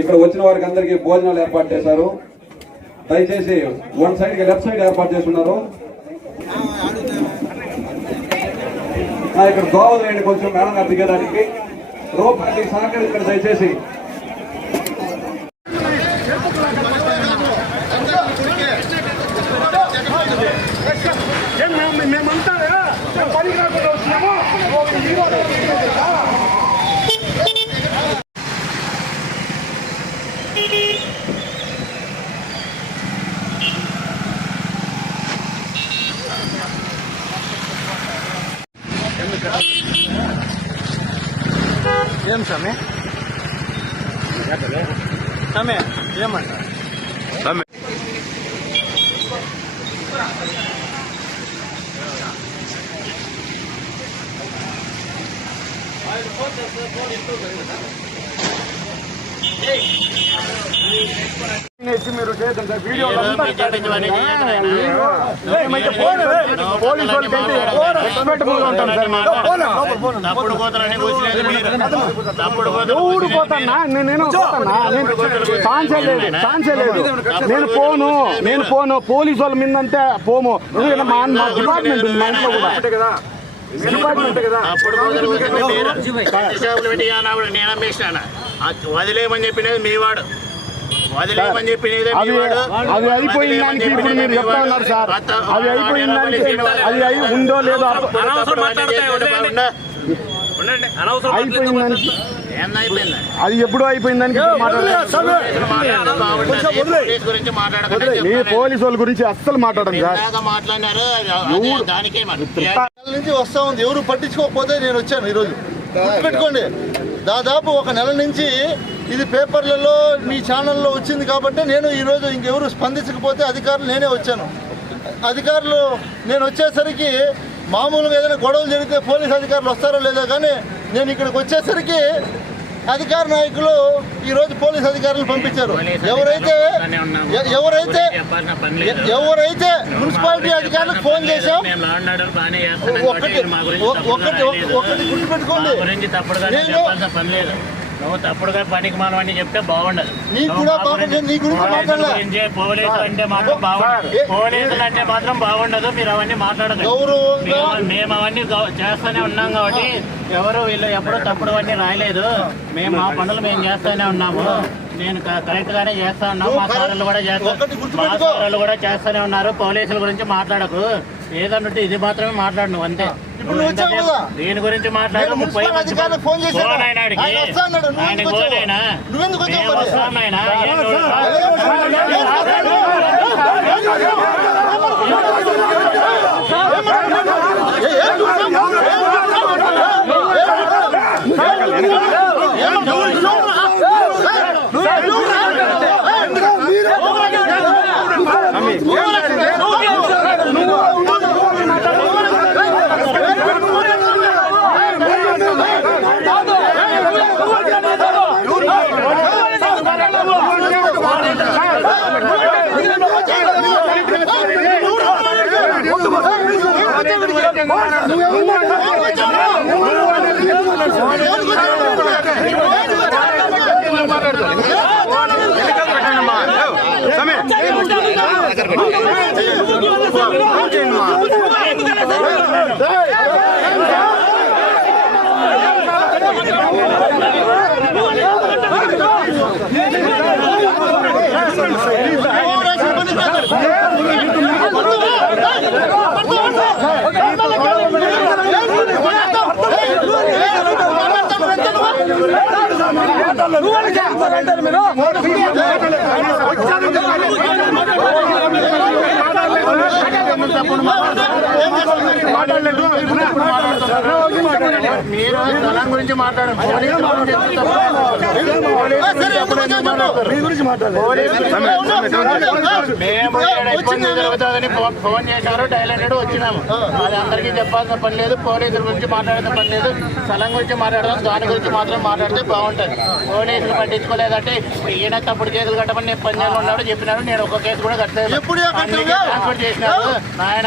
ఇక్కడ వచ్చిన వారికి అందరికీ భోజనాలు ఏర్పాటు చేశారు. దయచేసి వన్ సైడ్ లెఫ్ట్ సైడ్ ఏర్పాటు చేస్తున్నారు. ఇక్కడ దోవలు వేయండి కొంచెం మేడం గారు దిగడానికి రూపాయలకి సహకరించండి దయచేసి. kami? Kami, dia mana? Kami. Hey! కూర్చునేది మీరు. ఎవడు పోతానా నేను పోతానా ఛాన్సే లేదు ఛాన్సే లేదు. నేను పోను నేను పోను. పోలీసు వాళ్ళ మీద అంతే పోము మా డిపార్ట్మెంట్ మా ఇంట్లో కూడా వదిలేయమని చెప్పినది మీ వాడు అవి వాడు? అవి అయిపోయిన దానికి ఇప్పుడు మీరు చెప్తా ఉన్నారు సార్. అవి అయిపోయిన దానికి అది అయి ఉందో లేదో అయిపోయిన దానికి అది ఎప్పుడో అయిపోయిన దానికి. పోలీస్ వాళ్ళ గురించి అస్సలు మాట్లాడడం అదే నుంచి వస్తా ఉంది. ఎవరు పట్టించుకోకపోతే నేను వచ్చాను ఈరోజు. గుర్తుపెట్టుకోండి. దాదాపు ఒక నెల నుంచి ఇది పేపర్లలో మీ ఛానల్లో వచ్చింది కాబట్టి నేను ఈరోజు ఇంకెవరు స్పందించకపోతే అధికారులు నేనే వచ్చాను. అధికారులు నేను వచ్చేసరికి మామూలుగా ఏదైనా గొడవలు జరిగితే పోలీస్ అధికారులు వస్తారో లేదో కానీ నేను ఇక్కడికి వచ్చేసరికి అధికార నాయకులు ఈరోజు పోలీస్ అధికారులు పంపించారు. ఎవరైతే ఎవరైతే ఎవరైతే మున్సిపాలిటీ అధికారులకు ఫోన్ చేశాం ఒకటి ఒకటి. ఒకటి గుర్తుపెట్టుకోండి. నేను- నువ్వు తప్పుడుగా పనికి మానవని చెప్తే బాగుండదు. పోలీసుల అంటే మాత్రం బాగుండదు. పోలీసులు అంటే మాత్రం బాగుండదు మీరు అవన్నీ మాట్లాడదు మేము- అవన్నీ చేస్తూనే ఉన్నాం కాబట్టి ఎవరు వీళ్ళు ఎప్పుడూ తప్పుడు అన్నీ రాయలేదు. మేము మా పనులు మేము చేస్తూనే ఉన్నాము. నేను కరెక్ట్ గానే చేస్తా ఉన్నాం మా సార్లు కూడా చేస్తా మా. సార్లు కూడా చేస్తూనే ఉన్నారు. పోలీసుల గురించి మాట్లాడకు. ఏదన్నట్టు ఇది మాత్రమే మాట్లాడు నువ్వు అంతే ఇప్పుడు నువ్వు వచ్చావు కదా? దీని గురించి మాట్లాడు నేను ముప్పై మున్సిపల్ మంది అధికారులకు ఫోన్ చేశాను. ఫోన్ ఆయన ఆడికి. ఆయన వస్తా అన్నాడు. నువ్వు ఆయన ఎందుకు ఫోన్ వచ్చావు? అయినా. నువ్వెందుకు వచ్చావు మేము మరి? వస్తాం ఆయన. ఏం నువ్వు- మీరు స్థలం గురించి మాట్లాడలేదు. పోలీసుల గురించి ఎందుకు తప్పు? మీ గురించి మాట్లాడలేదు మేము ఇక్కడ ఇబ్బంది జరుగుతుందని ఫో- ఫోన్ చేశారు డైలెంటెడ్ వచ్చినాము అది అందరికీ చెప్పాల్సిన పని లేదు పోలీసుల గురించి మాట్లాడాల్సిన పని లేదు స్థలం గురించి మాట్లాడదాం దాని గురించి మాత్రం మాట్లాడితే బాగుంటుంది పోలీసులు పట్టించుకోలేదంటే ఈయన తప్పుడు కేసులు కట్టమని నేను పంజాబ్ ఉన్నాడు చెప్పినాడు నేను ఒక కేసు కూడా కట్టలేదు ట్రాన్స్ఫర్ చేసినాడు నాయన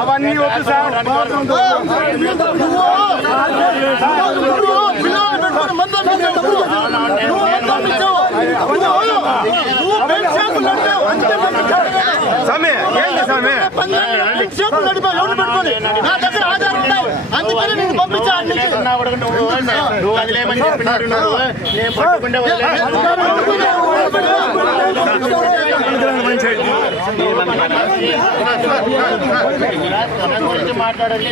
అవన్నీ వద్దు సార్. స్వామి ఏంటి నడిపావు, ఎవరిని పెట్టుకొని? నా దగ్గర ఆధారం. అందుకని నేను పంపించా ఆడి నుంచి. ఉన్నా కూడా నువ్వు నువ్వు వదిలేమని చెప్పినాడు నువ్వు నేను పట్టుకుంటే గురించి మాట్లాడండి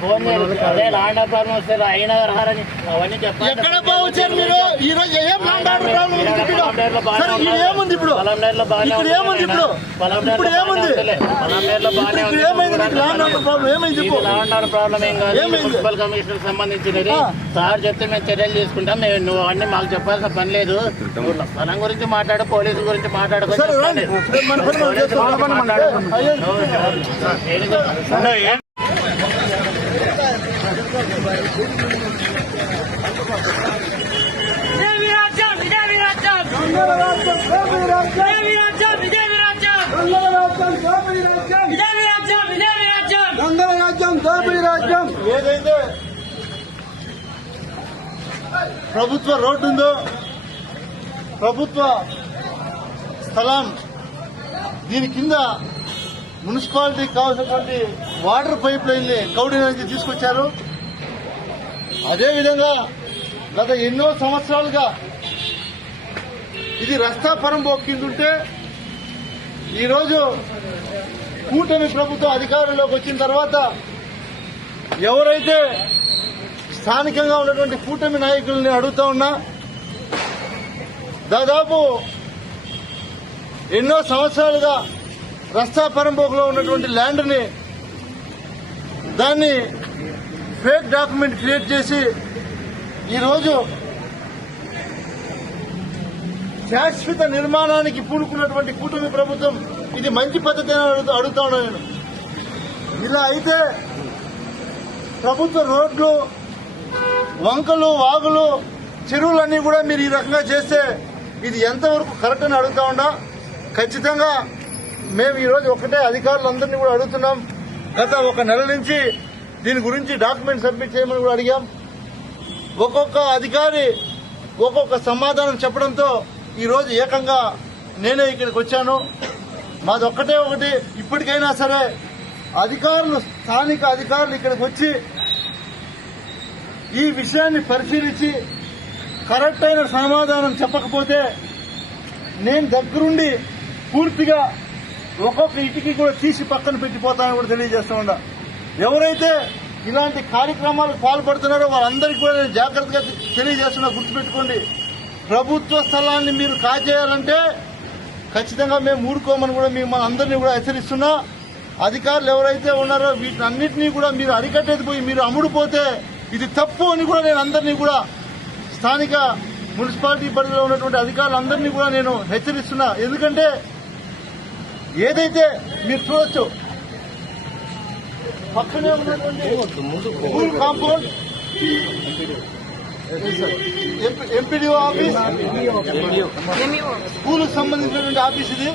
ఫోన్ అదే లాండ్ ప్రాబ్లం వస్తే అయినా రారని అవన్నీ చెప్పాలి ఎక్కడ బాగుచ్చారు మీరు ఈ రోజు ఏం ల్యాండ్ ఆర్డర్ ప్రాబ్లం ఉంది సిటీలో? సరే ఇది ఏముంది ఇప్పుడు ఇక్కడ ఏముంది ఇప్పుడు ఇప్పుడు ఏముంది ఇప్పుడు ఏమైంది నీకు? ల్యాండ్ ఆర్డర్ ప్రాబ్లం ఏమైంది చెప్పు. లాండ్ ప్రాబ్లం ఏం కాదు? మున్సిపల్ కమిషనర్ సంబంధించినది. సార్ చెప్తే మేము చర్యలు తీసుకుంటాం. మేము నువ్వు అన్ని మాకు చెప్పాల్సిన పని లేదు. నువ్వు స్థలం గురించి మాట్లాడు పోలీసు గురించి రాజ్యం విజయ విజయ రాజ్యం దోపిడీ రాజ్యం. ఏదైతే ప్రభుత్వ రోడ్డు ఉందో ప్రభుత్వ స్థలం దీని కింద మున్సిపాలిటీకి కావాల్సినటువంటి వాటర్ పైప్ లైన్ కౌడి నుంచి తీసుకొచ్చారు. అదేవిధంగా గత ఎన్నో సంవత్సరాలుగా ఇది రస్తా పరంబో కింద ఈరోజు కూటమి ప్రభుత్వం అధికారంలోకి వచ్చిన తర్వాత ఎవరైతే స్థానికంగా ఉన్నటువంటి కూటమి నాయకుల్ని అడుగుతా ఉన్నా దాదాపు ఎన్నో సంవత్సరాలుగా రస్తా పరంపోకులో ఉన్నటువంటి ల్యాండ్ని దాన్ని ఫేక్ డాక్యుమెంట్ క్రియేట్ చేసి ఈరోజు శాశ్వత నిర్మాణానికి పూనుకున్నటువంటి కూటమి ప్రభుత్వం ఇది మంచి పద్ధతి అని అడుగుతా అడుగుతా ఉన్నాను నేను. ఇలా అయితే ప్రభుత్వ రోడ్లు వంకలు వాగులు చెరువులన్నీ కూడా మీరు ఈ రకంగా చేస్తే ఇది ఎంతవరకు కరెక్ట్ అని అడుగుతా ఉండా ఖచ్చితంగా మేము ఈరోజు ఒకటే అధికారులందరినీ కూడా అడుగుతున్నాం. గత ఒక నెల నుంచి దీని గురించి డాక్యుమెంట్ సబ్మిట్ చేయమని కూడా అడిగాం. ఒక్కొక్క అధికారి ఒక్కొక్క సమాధానం చెప్పడంతో ఈరోజు ఏకంగా నేనే ఇక్కడికి వచ్చాను. మాది ఒక్కటే ఒకటి. ఇప్పటికైనా సరే అధికారులు స్థానిక అధికారులు ఇక్కడికి వచ్చి ఈ విషయాన్ని పరిశీలించి కరెక్ట్ అయిన సమాధానం చెప్పకపోతే నేను దగ్గరుండి పూర్తిగా ఒక్కొక్క ఇంటికి కూడా తీసి పక్కన పెట్టిపోతానని కూడా తెలియజేస్తా ఉండా ఎవరైతే ఇలాంటి కార్యక్రమాలకు పాల్పడుతున్నారో వాళ్ళందరికీ కూడా నేను జాగ్రత్తగా తెలియజేస్తున్నా గుర్తుపెట్టుకోండి. ప్రభుత్వ స్థలాన్ని మీరు కాజేయాలంటే ఖచ్చితంగా మేము ఊరుకోమని కూడా మేము అందరినీ కూడా హెచ్చరిస్తున్నా. అధికారులు ఎవరైతే ఉన్నారో వీటినన్నింటినీ కూడా మీరు అరికట్టేది పోయి మీరు అమ్ముడుపోతే ఇది తప్పు అని కూడా నేను అందరినీ కూడా స్థానిక మున్సిపాలిటీ పరిధిలో ఉన్నటువంటి అధికారులందరినీ కూడా నేను హెచ్చరిస్తున్నా. ఎందుకంటే ఏదైతే మీరు చూడొచ్చు పక్కనే ఉన్నటువంటి school compound MPDO office school సంబంధించినటువంటి ఆఫీస్ ఇది.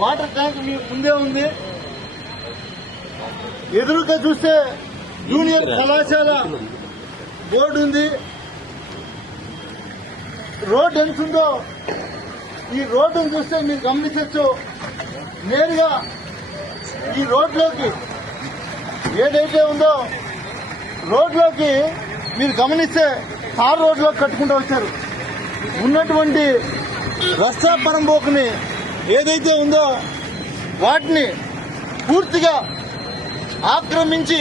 వాటర్ ట్యాంక్ మీ ముందే ఉంది. ఎదురుగా చూస్తే జూనియర్ కళాశాల బోర్డు ఉంది. రోడ్ ఎంత ఉందో ఈ రోడ్డును చూస్తే మీరు గమనించవచ్చు. నేరుగా ఈ రోడ్లోకి ఏదైతే ఉందో రోడ్లోకి మీరు గమనిస్తే తార్ రోడ్లో కట్టుకుంటూ వచ్చారు. ఉన్నటువంటి రస్తా పరంబోకుని ఏదైతే ఉందో వాటిని పూర్తిగా ఆక్రమించి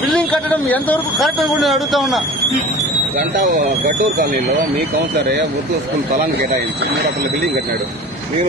బిల్డింగ్ కట్టడం ఎంతవరకు కరెక్ట్ అని కూడా నేను అడుగుతా ఉన్నా. గంట గట్టూరు కాలనీలో మీ కౌన్సిలర్ ఉర్దూ స్కూల్ స్థలాన్ని కేటాయించి మీరు అక్కడ బిల్డింగ్ కట్టినాడు. మీరు